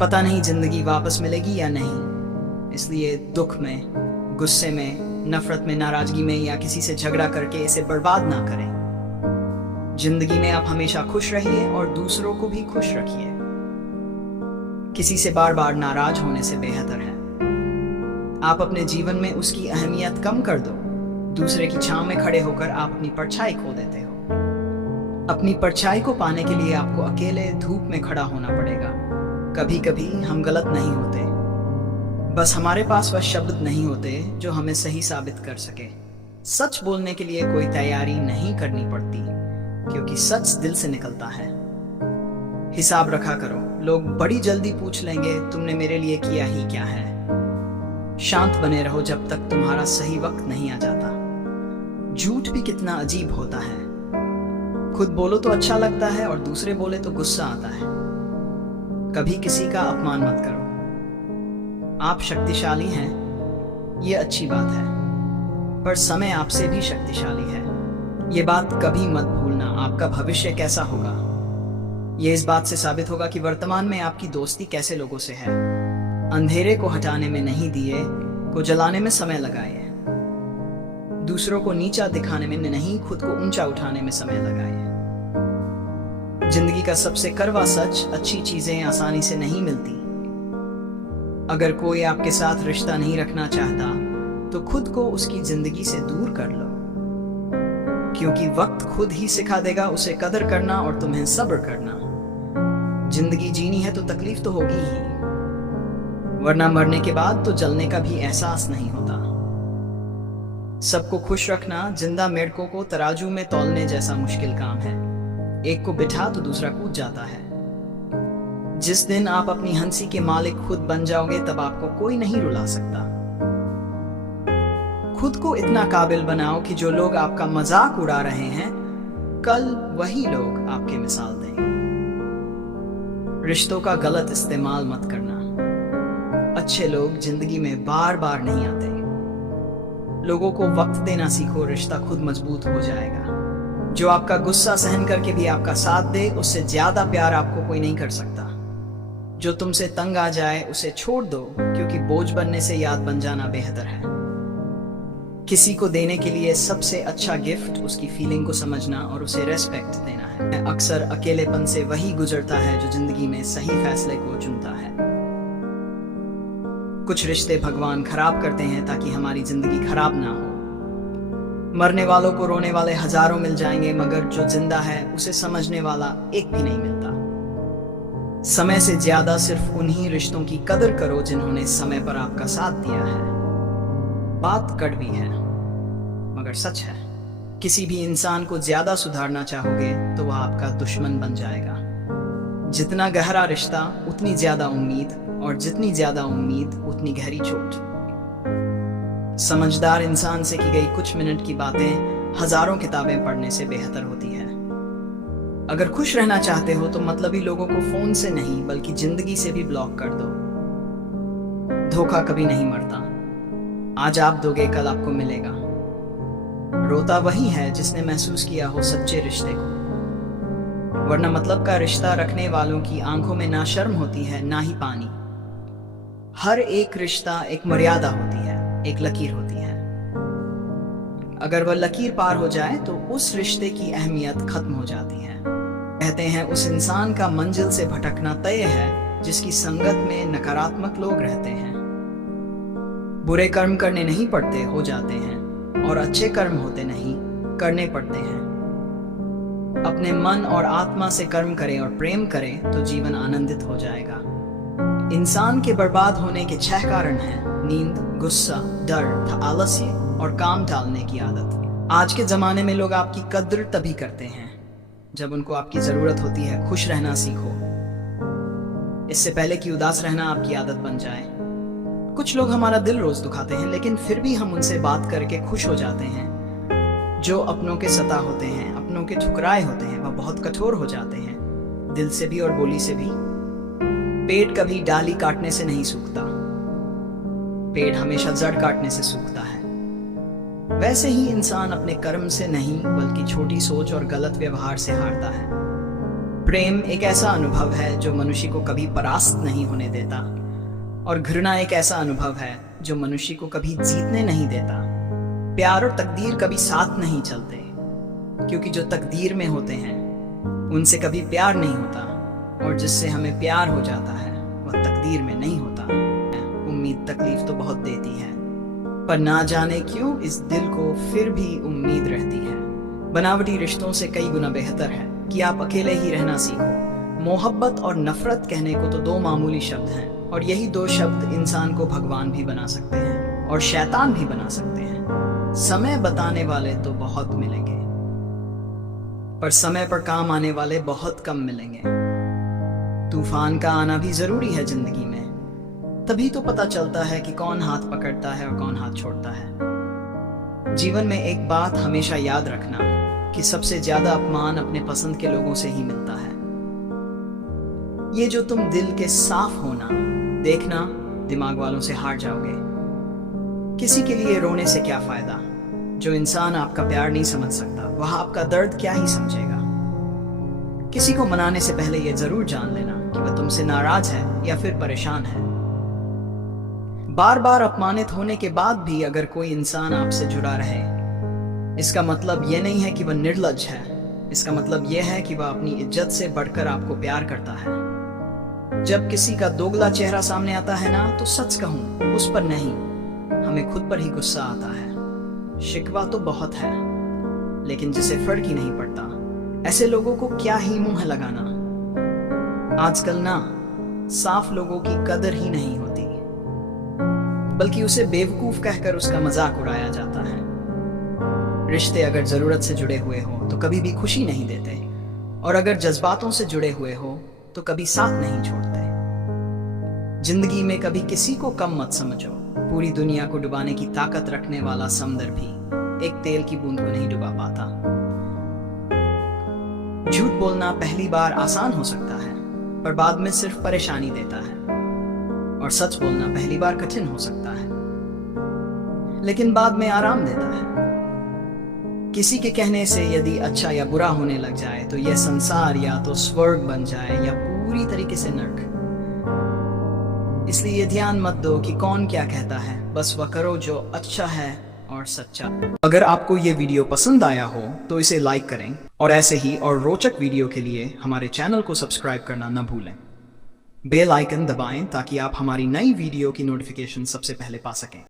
पता नहीं जिंदगी वापस मिलेगी या नहीं, इसलिए दुख में, गुस्से में, नफरत में, नाराजगी में या किसी से झगड़ा करके इसे बर्बाद ना करें। जिंदगी में आप हमेशा खुश रहिए और दूसरों को भी खुश रखिए। किसी से बार बार नाराज होने से बेहतर है आप अपने जीवन में उसकी अहमियत कम कर दो। दूसरे की छांव में खड़े होकर आप अपनी परछाई खो देते हो। अपनी परछाई को पाने के लिए आपको अकेले धूप में खड़ा होना पड़ेगा। कभी कभी हम गलत नहीं होते, बस हमारे पास वह शब्द नहीं होते जो हमें सही साबित कर सके। सच बोलने के लिए कोई तैयारी नहीं करनी पड़ती, क्योंकि सच दिल से निकलता है। हिसाब रखा करो, लोग बड़ी जल्दी पूछ लेंगे तुमने मेरे लिए किया ही क्या है। शांत बने रहो जब तक तुम्हारा सही वक्त नहीं आ जाता। झूठ भी कितना अजीब होता है। खुद बोलो तो अच्छा लगता है और दूसरे बोले तो गुस्सा आता है। कभी किसी का अपमान मत करो। आप शक्तिशाली हैं, ये अच्छी बात है, पर समय आपसे भी शक्तिशाली है। ये बात कभी मत भूलना। आपका भविष्य कैसा होगा, ये इस बात से साबित होगा कि वर्तमान में आपकी दोस्ती कैसे लोगों से है। अंधेरे को हटाने में नहीं, दिए को जलाने में समय लगाए। दूसरों को नीचा दिखाने में नहीं, खुद को ऊंचा उठाने में समय लगाए। जिंदगी का सबसे कड़वा सच, अच्छी चीजें आसानी से नहीं मिलती। अगर कोई आपके साथ रिश्ता नहीं रखना चाहता तो खुद को उसकी जिंदगी से दूर कर लो, क्योंकि वक्त खुद ही सिखा देगा उसे कदर करना और तुम्हें सब्र करना। जिंदगी जीनी है तो तकलीफ तो होगी ही, वरना मरने के बाद तो जलने का भी एहसास नहीं होता। सबको खुश रखना जिंदा मेढकों को तराजू में तौलने जैसा मुश्किल काम है। एक को बिठा तो दूसरा कूद जाता है। जिस दिन आप अपनी हंसी के मालिक खुद बन जाओगे तब आपको कोई नहीं रुला सकता। खुद को इतना काबिल बनाओ कि जो लोग आपका मजाक उड़ा रहे हैं, कल वही लोग आपके मिसाल दें। रिश्तों का गलत इस्तेमाल मत करना। अच्छे लोग जिंदगी में बार बार नहीं आते। लोगों को वक्त देना सीखो, रिश्ता खुद मजबूत हो जाएगा। जो आपका गुस्सा सहन करके भी आपका साथ दे, उससे ज्यादा प्यार आपको कोई नहीं कर सकता। जो तुमसे तंग आ जाए उसे छोड़ दो, क्योंकि बोझ बनने से याद बन जाना बेहतर है। किसी को देने के लिए सबसे अच्छा गिफ्ट उसकी फीलिंग को समझना और उसे रेस्पेक्ट देना है। अक्सर अकेलेपन से वही गुजरता है जो जिंदगी में सही फैसले को चुनता है। कुछ रिश्ते भगवान खराब करते हैं ताकि हमारी जिंदगी खराब ना हो। मरने वालों को रोने वाले हजारों मिल जाएंगे, मगर जो जिंदा है उसे समझने वाला एक भी नहीं मिलता। समय से ज्यादा सिर्फ उन्हीं रिश्तों की कदर करो जिन्होंने समय पर आपका साथ दिया है। बात कड़वी है मगर सच है। किसी भी इंसान को ज्यादा सुधारना चाहोगे तो वह आपका दुश्मन बन जाएगा। जितना गहरा रिश्ता उतनी ज्यादा उम्मीद, और जितनी ज्यादा उम्मीद उतनी गहरी चोट। समझदार इंसान से की गई कुछ मिनट की बातें हजारों किताबें पढ़ने से बेहतर होती है। अगर खुश रहना चाहते हो तो मतलबी लोगों को फोन से नहीं बल्कि जिंदगी से भी ब्लॉक कर दो। धोखा कभी नहीं मरता। आज आप दोगे, कल आपको मिलेगा। रोता वही है जिसने महसूस किया हो सच्चे रिश्ते को, वरना मतलब का रिश्ता रखने वालों की आंखों में ना शर्म होती है ना ही पानी। हर एक रिश्ता एक मर्यादा होती है, एक लकीर होती है। अगर वह लकीर पार हो जाए तो उस रिश्ते की अहमियत खत्म हो जाती है। कहते हैं उस इंसान का मंजिल से भटकना तय है जिसकी संगत में नकारात्मक लोग रहते हैं। बुरे कर्म करने नहीं पड़ते, हो जाते हैं, और अच्छे कर्म होते नहीं, करने पड़ते हैं। अपने मन और आत्मा से कर्म करें और प्रेम करें तो जीवन आनंदित हो जाएगा। इंसान के बर्बाद होने के 6 कारण हैं: नींद, गुस्सा, डर, आलस्य और काम टालने की आदत। आज के जमाने में लोग आपकी कद्र तभी करते हैं जब उनको आपकी जरूरत होती है। खुश रहना सीखो, इससे पहले कि उदास रहना आपकी आदत बन जाए। कुछ लोग हमारा दिल रोज दुखाते हैं, लेकिन फिर भी हम उनसे बात करके खुश हो जाते हैं। जो अपनों के सता होते हैं, अपनों के ठुकराए होते हैं, वह बहुत कठोर हो जाते हैं, दिल से भी और बोली से भी। पेड़ कभी डाली काटने से नहीं सूखता, पेड़ हमेशा जड़ काटने से सूखता है। वैसे ही इंसान अपने कर्म से नहीं बल्कि छोटी सोच और गलत व्यवहार से हारता है। प्रेम एक ऐसा अनुभव है जो मनुष्य को कभी परास्त नहीं होने देता, और घृणा एक ऐसा अनुभव है जो मनुष्य को कभी जीतने नहीं देता। प्यार और तकदीर कभी साथ नहीं चलते, क्योंकि जो तकदीर में होते हैं उनसे कभी प्यार नहीं होता, और जिससे हमें प्यार हो जाता है वह तकदीर में नहीं होता। उम्मीद तकलीफ तो बहुत देती है, पर ना जाने क्यों इस दिल को फिर भी उम्मीद रहती है। बनावटी रिश्तों से कई गुना बेहतर है कि आप अकेले ही रहना सीखो। मोहब्बत और नफरत कहने को तो दो मामूली शब्द हैं, और यही दो शब्द इंसान को भगवान भी बना सकते हैं और शैतान भी बना सकते हैं। समय बताने वाले तो बहुत मिलेंगे, पर समय पर काम आने वाले बहुत कम मिलेंगे। तूफान का आना भी जरूरी है जिंदगी में, तभी तो पता चलता है कि कौन हाथ पकड़ता है और कौन हाथ छोड़ता है। जीवन में एक बात हमेशा याद रखना कि सबसे ज्यादा अपमान अपने पसंद के लोगों से ही मिलता है। ये जो तुम दिल के साफ होना, देखना दिमाग वालों से हार जाओगे। किसी के लिए रोने से क्या फायदा? जो इंसान आपका प्यार नहीं समझ सकता वह आपका दर्द क्या ही समझेगा। किसी को मनाने से पहले यह जरूर जान लेना कि वह तुमसे नाराज है या फिर परेशान है। बार बार अपमानित होने के बाद भी अगर कोई इंसान आपसे जुड़ा रहे, इसका मतलब यह नहीं है कि वह निर्लज्ज है। इसका मतलब यह है कि वह अपनी इज्जत से बढ़कर आपको प्यार करता है। जब किसी का दोगला चेहरा सामने आता है ना, तो सच कहूं उस पर नहीं, हमें खुद पर ही गुस्सा आता है। शिकवा तो बहुत है, लेकिन जिसे फर्क ही नहीं पड़ता, ऐसे लोगों को क्या ही मुंह लगाना। आजकल ना साफ लोगों की कदर ही नहीं होती, बल्कि उसे बेवकूफ कहकर उसका मजाक उड़ाया जाता है। रिश्ते अगर जरूरत से जुड़े हुए हो तो कभी भी खुशी नहीं देते, और अगर जज्बातों से जुड़े हुए हो तो कभी साथ नहीं छोड़ते। जिंदगी में कभी किसी को कम मत समझो। पूरी दुनिया को डुबाने की ताकत रखने वाला समुद्र भी एक तेल की बूंद को नहीं डुबा पाता। झूठ बोलना पहली बार आसान हो सकता है, पर बाद में सिर्फ परेशानी देता है। और सच बोलना पहली बार कठिन हो सकता है, लेकिन बाद में आराम देता है। किसी के कहने से यदि अच्छा या बुरा होने लग जाए तो यह संसार या तो स्वर्ग बन जाए या पूरी तरीके से नर्क। इसलिए ध्यान मत दो कि कौन क्या कहता है, बस वह करो जो अच्छा है और सच्चा। अगर आपको ये वीडियो पसंद आया हो तो इसे लाइक करें, और ऐसे ही और रोचक वीडियो के लिए हमारे चैनल को सब्सक्राइब करना न भूलें। बेल आइकन दबाएं ताकि आप हमारी नई वीडियो की नोटिफिकेशन सबसे पहले पा सकें।